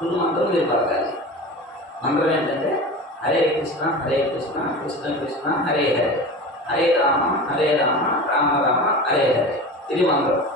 Full మంత్రం మీరు పలకాలి. మంత్రం ఏంటంటే హరే కృష్ణ కృష్ణ కృష్ణ హరే హరే, హరే రామ రామ రామ రామ హరే హరే. ఇది మంత్రం.